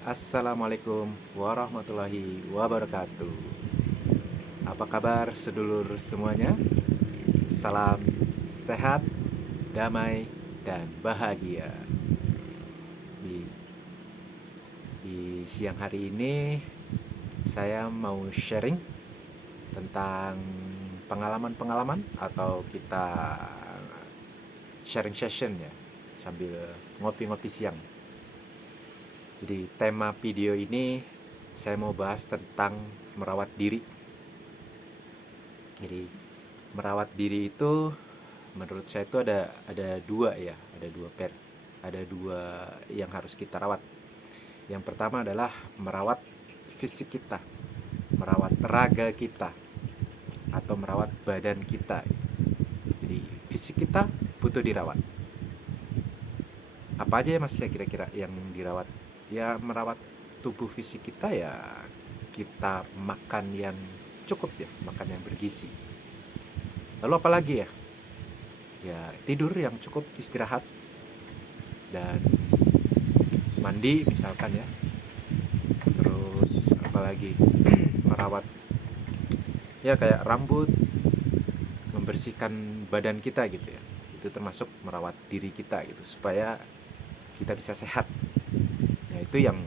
Assalamualaikum warahmatullahi wabarakatuh. Apa kabar sedulur semuanya? Salam sehat, damai, dan bahagia. Di, di siang hari ini saya mau sharing tentang pengalaman-pengalaman atau kita sharing session ya sambil ngopi-ngopi siang. Jadi tema video ini saya mau bahas tentang merawat diri. Jadi merawat diri itu menurut saya itu ada dua ya, ada dua yang harus kita rawat. Yang pertama adalah merawat fisik kita, merawat raga kita, atau merawat badan kita. Jadi fisik kita butuh dirawat. Apa aja ya mas ya kira-kira yang dirawat? Ya merawat tubuh fisik kita ya kita makan yang cukup ya, makan yang bergizi. Lalu apa lagi ya? Ya tidur yang cukup, istirahat, dan mandi misalkan ya. Terus apa lagi? Merawat ya kayak rambut, membersihkan badan kita gitu ya. Itu termasuk merawat diri kita gitu supaya kita bisa sehat. Nah, itu yang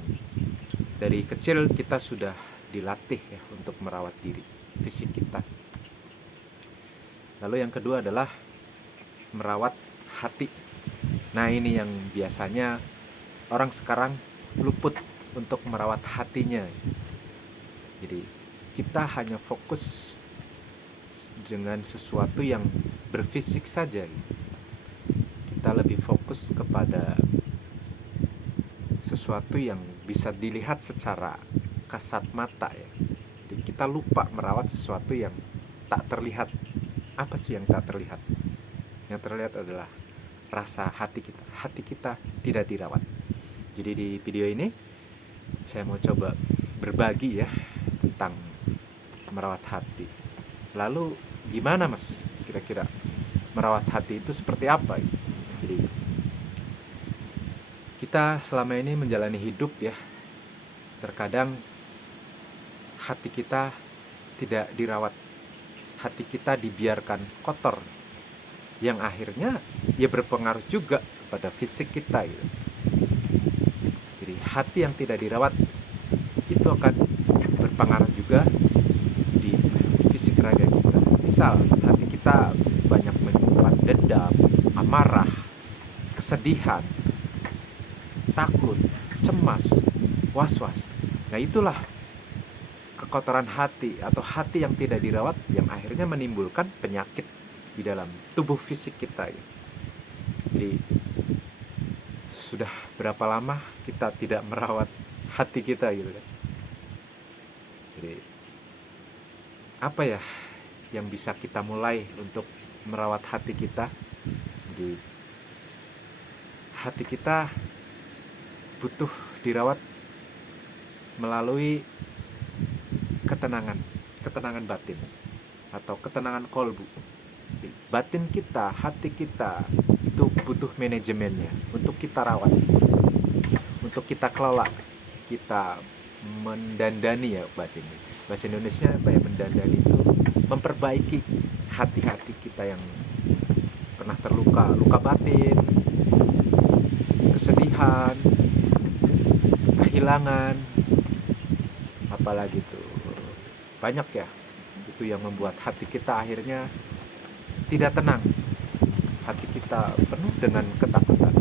dari kecil kita sudah dilatih ya untuk merawat diri, fisik kita. Lalu yang kedua adalah merawat hati. Nah, ini yang biasanya orang sekarang luput untuk merawat hatinya. Jadi, kita hanya fokus dengan sesuatu yang berfisik saja. Kita lebih fokus kepada sesuatu yang bisa dilihat secara kasat mata ya. Jadi kita lupa merawat sesuatu yang tak terlihat. Apa sih yang tak terlihat? Yang terlihat adalah rasa hati kita. Hati kita tidak dirawat. Jadi di video ini saya mau coba berbagi ya tentang merawat hati. Lalu gimana mas? Kira-kira merawat hati itu seperti apa? Jadi kita selama ini menjalani hidup ya, terkadang hati kita tidak dirawat, hati kita dibiarkan kotor, yang akhirnya ya berpengaruh juga pada fisik kita gitu. Jadi hati yang tidak dirawat itu akan berpengaruh juga di fisik raga kita. Misal hati kita banyak menyimpan dendam, amarah, kesedihan, takut, cemas, was-was. Nah itulah kekotoran hati atau hati yang tidak dirawat yang akhirnya menimbulkan penyakit di dalam tubuh fisik kita. Jadi sudah berapa lama kita tidak merawat hati kita gitu kan. Jadi apa ya yang bisa kita mulai untuk merawat hati kita? Jadi hati kita butuh dirawat melalui ketenangan batin atau ketenangan kolbu. Batin kita, hati kita itu butuh manajemennya untuk kita rawat, untuk kita kelola, kita mendandani ya bahasa Indonesia apa ya, mendandani itu memperbaiki hati-hati kita yang pernah terluka, luka batin, kesedihan, kehilangan, apalagi tuh banyak ya, itu yang membuat hati kita akhirnya tidak tenang, hati kita penuh dengan ketakutan.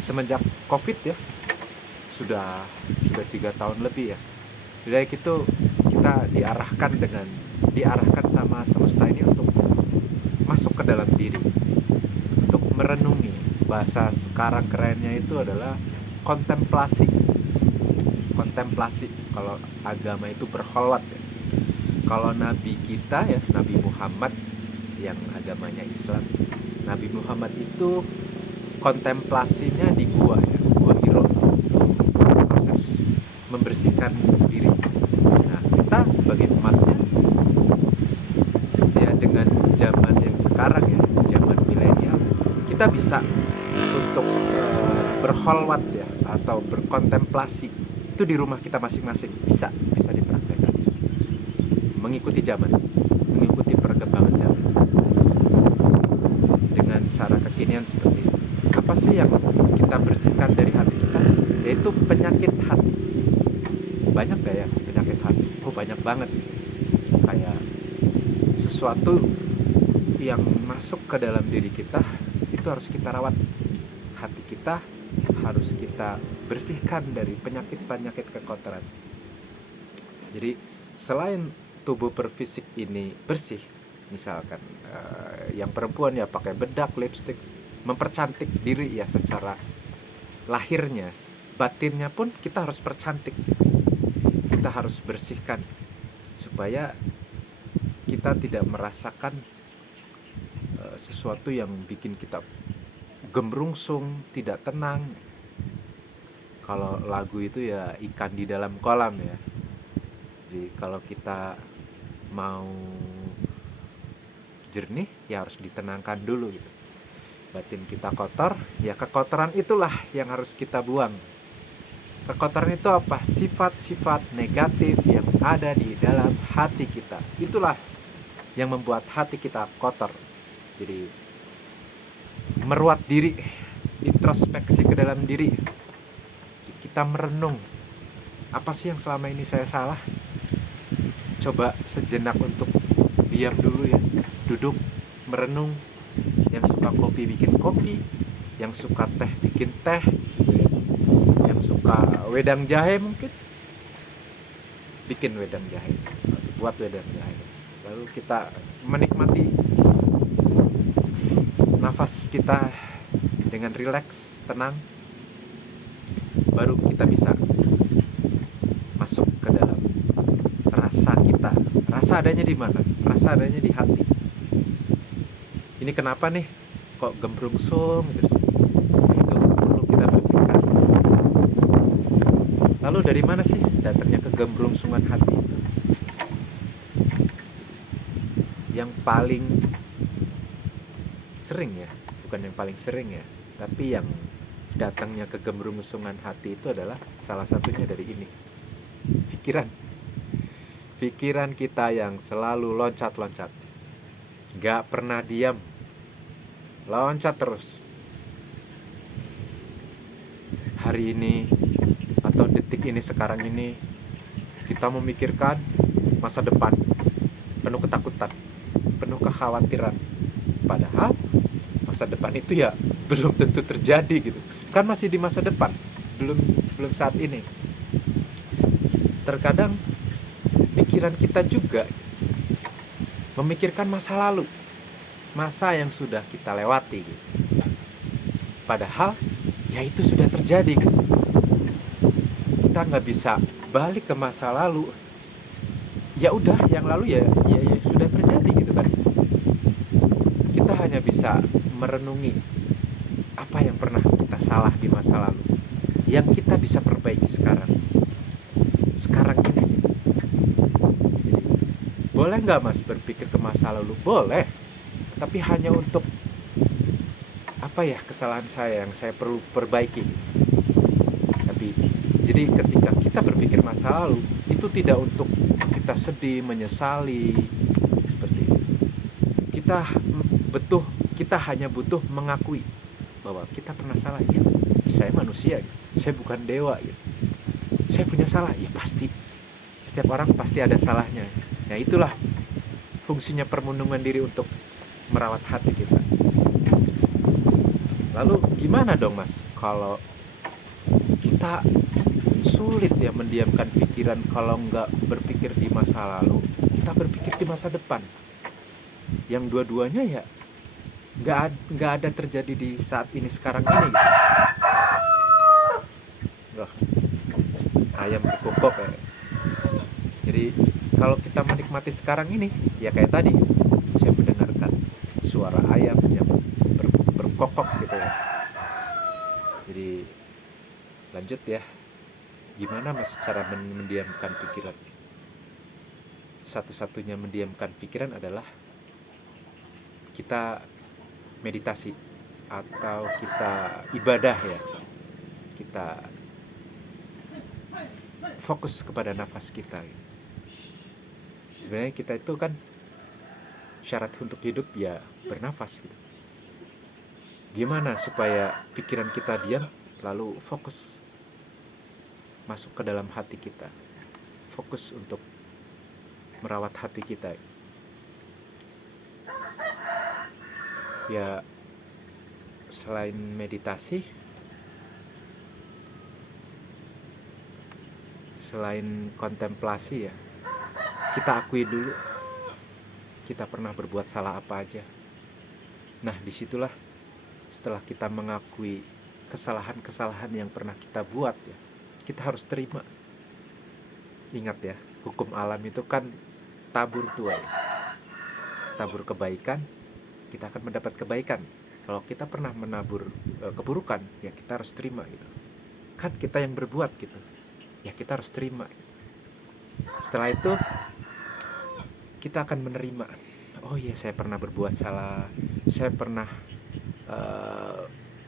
Semenjak COVID ya, sudah 3 tahun lebih ya, dari itu kita diarahkan sama semesta ini untuk masuk ke dalam diri, untuk merenungi. Bahasa sekarang kerennya itu adalah kontemplasi. Kalau agama itu berkholwat ya. Kalau nabi kita ya, Nabi Muhammad yang agamanya Islam, Nabi Muhammad itu kontemplasinya di gua ya, gua Hiro, proses membersihkan diri. Nah kita sebagai umatnya ya, dengan zaman yang sekarang ya, zaman milenial, kita bisa untuk berkholwat ya, atau berkontemplasi itu di rumah kita masing-masing, bisa dipraktekkan, mengikuti zaman, mengikuti perkembangan zaman dengan cara kekinian seperti itu. Apa sih yang kita bersihkan dari hati kita? Yaitu penyakit hati. Banyak gak ya penyakit hati? Oh, banyak banget. Kayak sesuatu yang masuk ke dalam diri kita itu harus kita rawat. Hati kita harus kita bersihkan dari penyakit-penyakit kekotoran. Jadi selain tubuh berfisik ini bersih, misalkan yang perempuan ya pakai bedak, lipstik, mempercantik diri ya secara lahirnya, batinnya pun kita harus percantik. Kita harus bersihkan supaya kita tidak merasakan sesuatu yang bikin kita gemrungsung, tidak tenang. Kalau lagu itu ya ikan di dalam kolam ya. Jadi kalau kita mau jernih ya harus ditenangkan dulu gitu. Batin kita kotor, ya kekotoran itulah yang harus kita buang. Kekotoran itu apa? Sifat-sifat negatif yang ada di dalam hati kita. Itulah yang membuat hati kita kotor. Jadi meruat diri, introspeksi ke dalam diri. Kita merenung, apa sih yang selama ini saya salah? Coba sejenak untuk diam dulu ya, duduk, merenung. Yang suka kopi bikin kopi, yang suka teh bikin teh, yang suka wedang jahe mungkin bikin wedang jahe, buat wedang jahe. Lalu kita menikmati nafas kita dengan rileks, tenang. Baru kita bisa masuk ke dalam rasa kita. Rasa adanya di mana? Rasa adanya di hati. Ini kenapa nih kok gembrungsung gitu? Itu perlu kita bersihkan. Lalu dari mana sih datangnya kegembrungsungan hati itu? Yang paling sering ya, bukan yang paling sering ya, tapi yang datangnya kegembrungsungan hati itu adalah salah satunya dari ini, pikiran kita yang selalu loncat-loncat, gak pernah diam, loncat terus. Hari ini atau detik ini, sekarang ini kita memikirkan masa depan, penuh ketakutan, penuh kekhawatiran, padahal masa depan itu ya belum tentu terjadi gitu. Kan masih di masa depan, belum saat ini. Terkadang pikiran kita juga memikirkan masa lalu, masa yang sudah kita lewati gitu. Padahal ya itu sudah terjadi gitu. Kita nggak bisa balik ke masa lalu. Ya udah, yang lalu ya sudah terjadi gitu kan. Kita hanya bisa merenungi apa yang pernah kita salah di masa lalu, yang kita bisa perbaiki sekarang ini. Jadi, boleh nggak Mas berpikir ke masa lalu? Boleh, tapi hanya untuk apa ya, kesalahan saya yang saya perlu perbaiki. Tapi jadi ketika kita berpikir masa lalu, itu tidak untuk kita sedih, menyesali seperti itu. Kita hanya butuh mengakui bahwa kita pernah salah. Ya, saya manusia, saya bukan dewa gitu. Saya punya salah, ya pasti. Setiap orang pasti ada salahnya. Nah, itulah fungsinya permenungan diri untuk merawat hati kita. Lalu gimana dong Mas kalau kita sulit ya mendiamkan pikiran? Kalau nggak berpikir di masa lalu, kita berpikir di masa depan, yang dua-duanya ya nggak ada terjadi di saat ini, sekarang ini gitu. Loh, ayam berkokok ya. Jadi kalau kita menikmati sekarang ini, ya kayak tadi saya mendengarkan suara ayam yang berkokok gitu ya. Jadi lanjut ya, gimana Mas cara mendiamkan pikiran? Satu-satunya mendiamkan pikiran adalah kita meditasi atau kita ibadah ya. kita fokus kepada nafas kita. Sebenarnya kita itu kan syarat untuk hidup ya bernafas gitu. Gimana supaya pikiran kita diam lalu fokus masuk ke dalam hati kita, fokus untuk merawat hati kita. Ya selain meditasi, selain kontemplasi ya, kita akui dulu kita pernah berbuat salah apa aja. Nah disitulah setelah kita mengakui kesalahan-kesalahan yang pernah kita buat ya, kita harus terima. Ingat ya, hukum alam itu kan tabur tuai. Tabur kebaikan, kita akan mendapat kebaikan. Kalau kita pernah menabur keburukan, ya kita harus terima gitu. Kan kita yang berbuat gitu, ya kita harus terima. Setelah itu kita akan menerima. Oh iya, saya pernah berbuat salah. Saya pernah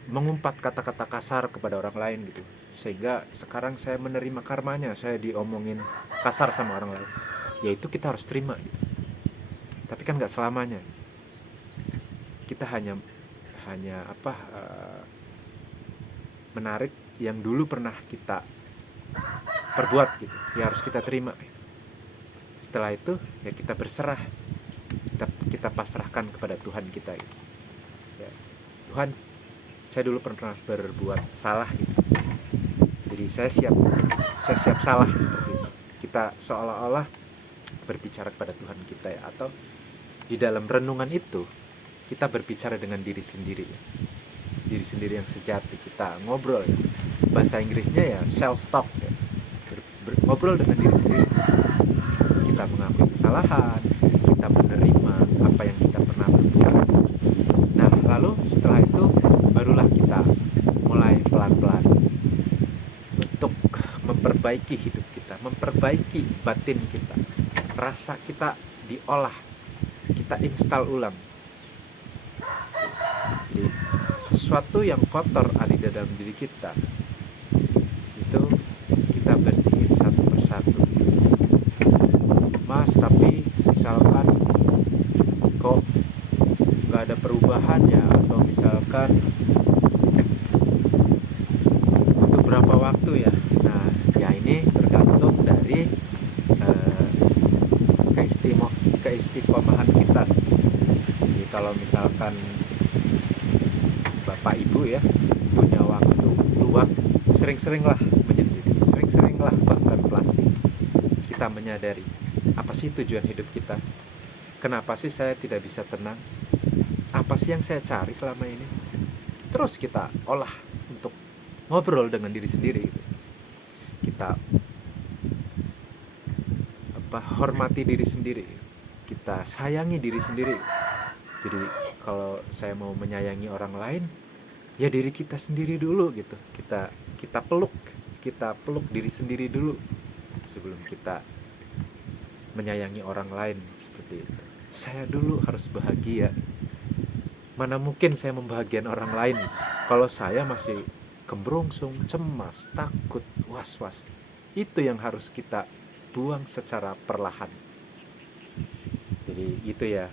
mengumpat kata-kata kasar kepada orang lain gitu, sehingga sekarang saya menerima karmanya. Saya diomongin kasar sama orang lain, yaitu kita harus terima gitu. Tapi kan nggak selamanya. Kita hanya menarik yang dulu pernah kita perbuat gitu, ya harus kita terima. Setelah itu ya kita berserah, kita pasrahkan kepada Tuhan kita gitu. Ya, Tuhan, saya dulu pernah berbuat salah gitu. Jadi saya siap salah seperti itu. Kita seolah-olah berbicara kepada Tuhan kita ya, atau di dalam renungan itu kita berbicara dengan diri sendiri ya. Diri sendiri yang sejati, kita ngobrol ya. Bahasa Inggrisnya ya self talk ya. Ngobrol dengan diri sendiri. Kita mengakui kesalahan, kita menerima apa yang kita pernah berbuat. Nah lalu setelah itu barulah kita mulai pelan-pelan untuk memperbaiki hidup kita, memperbaiki batin kita. Rasa kita diolah, kita install ulang. Jadi sesuatu yang kotor ada di dalam diri kita, itu kita bersihin satu persatu. Mas, tapi misalkan kok gak ada perubahan ya, atau misalkan untuk berapa waktu ya. Nah ya ini tergantung dari keistiqomahan kita. Jadi kalau misalkan Bapak Ibu ya punya waktu luang, sering-seringlah menyendiri, sering-seringlah kontemplasi. Kita menyadari apa sih tujuan hidup kita, kenapa sih saya tidak bisa tenang, apa sih yang saya cari selama ini. Terus kita olah untuk ngobrol dengan diri sendiri gitu. Kita hormati diri sendiri, kita sayangi diri sendiri. Jadi kalau saya mau menyayangi orang lain, ya diri kita sendiri dulu gitu. Kita peluk diri sendiri dulu sebelum kita menyayangi orang lain seperti itu. Saya dulu harus bahagia. Mana mungkin saya membahagiakan orang lain kalau saya masih gembrungsung, cemas, takut, was-was. Itu yang harus kita buang secara perlahan. Jadi itu ya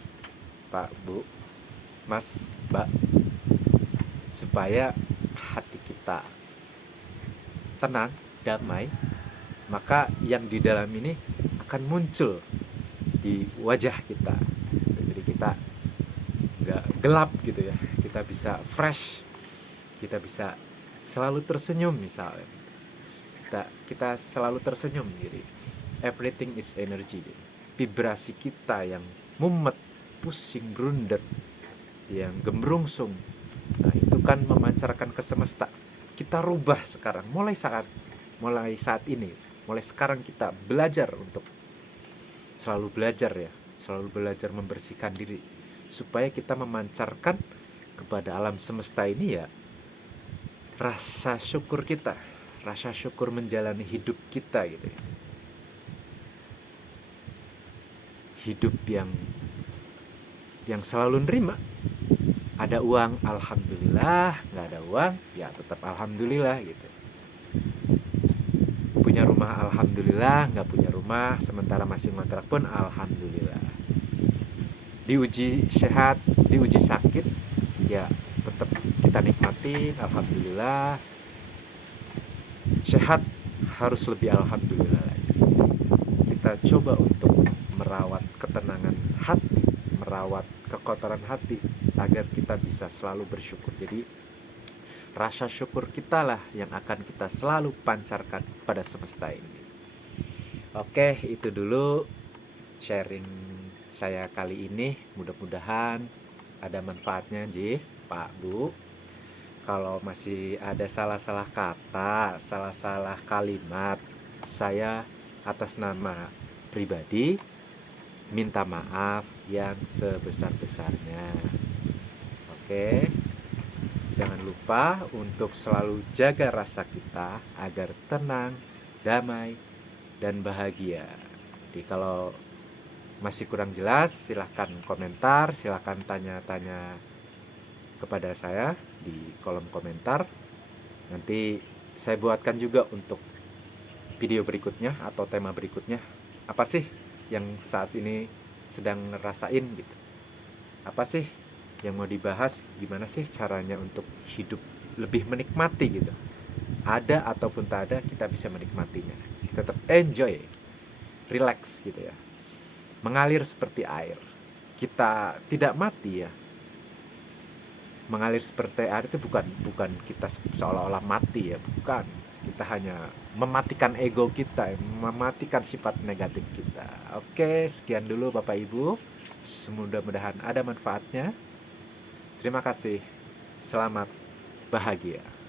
Pak, Bu, Mas, Mbak, supaya hati kita tenang, damai, maka yang di dalam ini akan muncul di wajah kita. Jadi kita nggak gelap gitu ya, kita bisa fresh, kita bisa selalu tersenyum misalnya. Kita selalu tersenyum. Jadi everything is energy. Vibrasi kita yang mumet, pusing, berundet, yang gembrungsung, nah itu kan memancarkan ke semesta. Kita rubah sekarang, mulai saat ini, mulai sekarang kita belajar untuk selalu belajar membersihkan diri, supaya kita memancarkan kepada alam semesta ini ya rasa syukur kita, rasa syukur menjalani hidup kita gitu ya. Hidup yang selalu nerima. Ada uang, alhamdulillah. Nggak ada uang, ya tetap alhamdulillah gitu. Punya rumah alhamdulillah, nggak punya rumah sementara masih ngontrak pun alhamdulillah. Diuji sehat, diuji sakit, ya tetap kita nikmatin alhamdulillah. Sehat harus lebih alhamdulillah lagi. Kita coba untuk merawat ketenangan hati, merawat kekotoran hati agar kita bisa selalu bersyukur. Jadi rasa syukur kita lah yang akan kita selalu pancarkan pada semesta ini. Oke, itu dulu sharing saya kali ini. Mudah-mudahan ada manfaatnya, Pak Bu. Kalau masih ada salah-salah kata, salah-salah kalimat, saya atas nama pribadi minta maaf yang sebesar-besarnya. Oke, jangan lupa untuk selalu jaga rasa kita agar tenang, damai, dan bahagia. Jadi kalau masih kurang jelas, silahkan komentar, silahkan tanya-tanya kepada saya di kolom komentar. Nanti saya buatkan juga untuk video berikutnya atau tema berikutnya. Apa sih yang saat ini sedang ngerasain gitu? Apa sih yang mau dibahas? Gimana sih caranya untuk hidup lebih menikmati gitu? Ada ataupun tak ada, kita bisa menikmatinya. Kita tetap enjoy, relax gitu ya. Mengalir seperti air. Kita tidak mati ya. Mengalir seperti air itu bukan kita seolah-olah mati ya, bukan. Kita hanya mematikan ego kita, mematikan sifat negatif kita. Oke, sekian dulu Bapak Ibu. Mudah-mudahan ada manfaatnya. Terima kasih. Selamat bahagia.